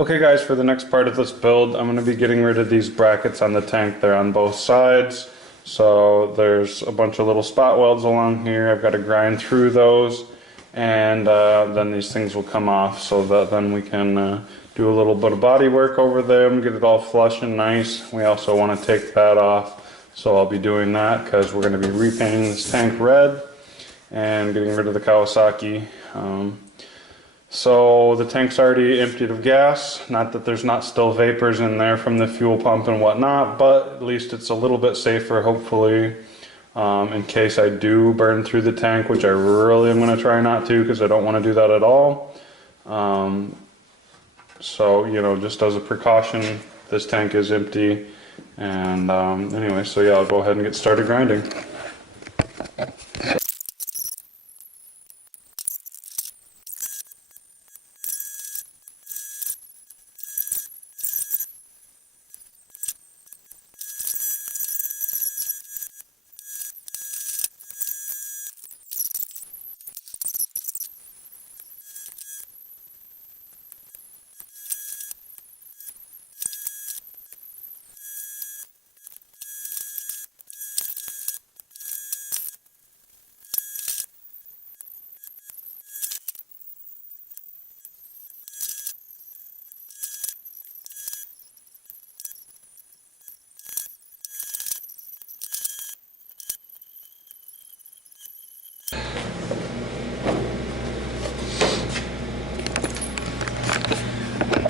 Okay guys, for the next part of this build, I'm going to be getting rid of these brackets on the tank. They're on both sides. So there's a bunch of little spot welds along here. I've got to grind through those, and then these things will come off so that then we can do a little bit of body work over them, get it all flush and nice. We also want to take that off, so I'll be doing that because we're going to be repainting this tank red and getting rid of the Kawasaki. So the tank's already emptied of gas, not that there's not still vapors in there from the fuel pump and whatnot, but at least it's a little bit safer, hopefully, in case I do burn through the tank, which I really am going to try not to because I don't want to do that at all. So, you know, just as a precaution, this tank is empty. And anyway, so yeah, I'll go ahead and get started grinding.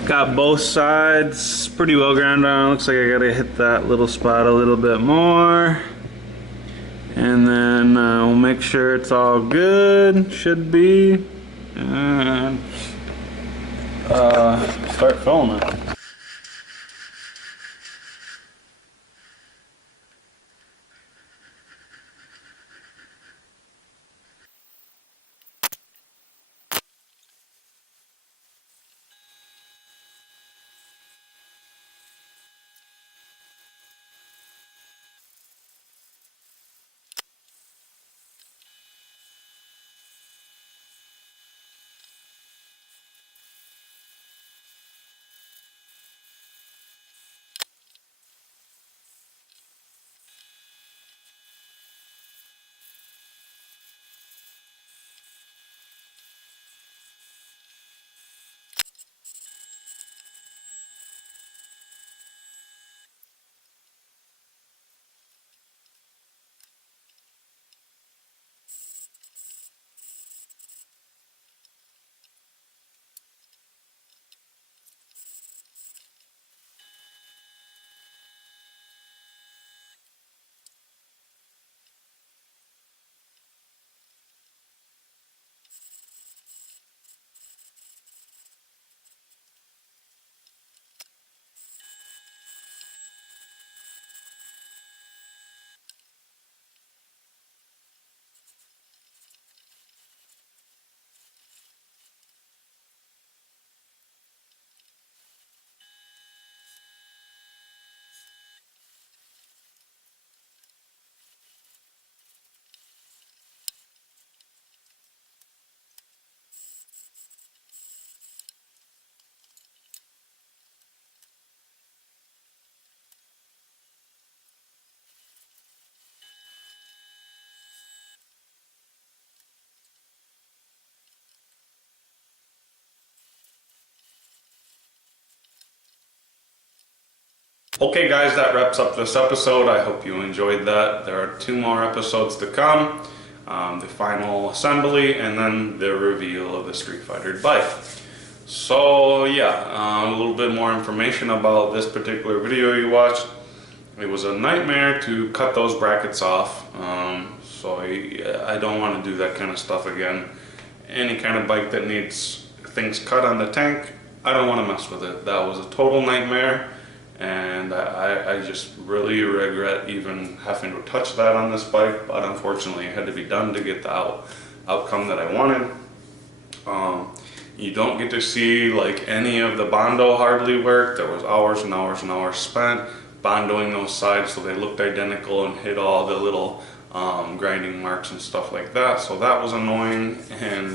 Got both sides pretty well ground down. Looks like I gotta hit that little spot a little bit more. And then we'll make sure it's all good. Should be. And start filling it. Okay guys, that wraps up this episode. I hope you enjoyed that. There are 2 more episodes to come. The final assembly and then the reveal of the Street Fighter bike. So yeah, a little bit more information about this particular video you watched. It was a nightmare to cut those brackets off. So I don't want to do that kind of stuff again. Any kind of bike that needs things cut on the tank, I don't want to mess with it. That was a total nightmare. And I just really regret even having to touch that on this bike, but unfortunately it had to be done to get the outcome that I wanted. You don't get to see like any of the Bondo hardly work. There was hours and hours and hours spent Bondoing those sides so they looked identical and hit all the little grinding marks and stuff like that. So that was annoying, and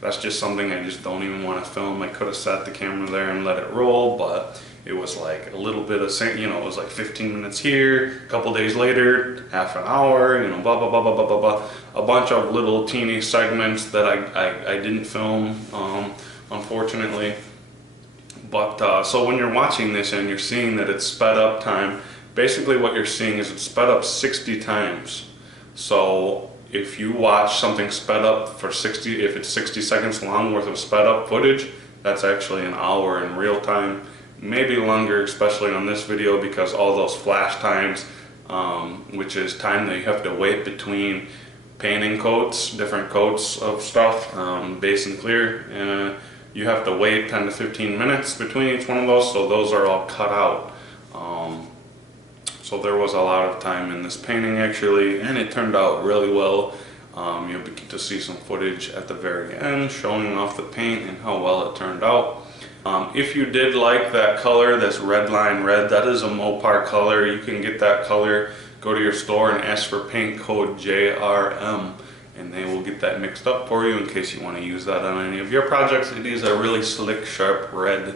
That's just something I just don't even want to film. I could have sat the camera there and let it roll, but it was like a little bit of, you know, it was like 15 minutes here, a couple days later, half an hour, you know, blah, blah, blah, blah, blah, blah, blah. A bunch of little teeny segments that I didn't film, unfortunately. But so when you're watching this and you're seeing that it's sped up time, basically what you're seeing is it's sped up 60 times. So if you watch something sped up for 60, if it's 60 seconds long worth of sped up footage, that's actually an hour in real time, maybe longer, especially on this video, because all those flash times, which is time that you have to wait between painting coats, different coats of stuff, base and clear, you have to wait 10 to 15 minutes between each one of those, so those are all cut out. So there was a lot of time in this painting actually, and it turned out really well. You'll get to see some footage at the very end showing off the paint and how well it turned out. If you did like that color, this red line red, that is a Mopar color. You can get that color, go to your store and ask for paint code JRM, and they will get that mixed up for you in case you want to use that on any of your projects. It is a really slick, sharp red.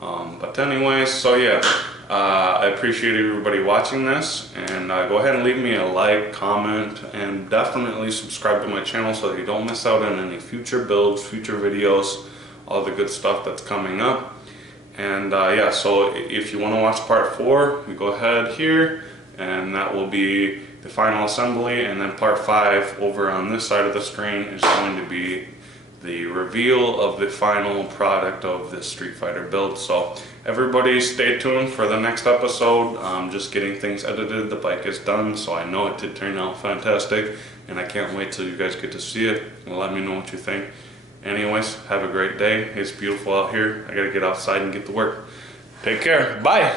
But anyways, so yeah, I appreciate everybody watching this, and go ahead and leave me a like, comment, and definitely subscribe to my channel so that you don't miss out on any future builds, future videos, all the good stuff that's coming up. And yeah, so if you want to watch part 4, you go ahead here, and that will be the final assembly, and then part 5 over on this side of the screen is going to be the reveal of the final product of this Street Fighter build. So everybody stay tuned for the next episode. I'm just getting things edited, the bike is done, so I know it did turn out fantastic, and I can't wait till you guys get to see it and let me know what you think. Anyways, have a great day. It's beautiful out here. I gotta get outside and get to work. Take care. Bye.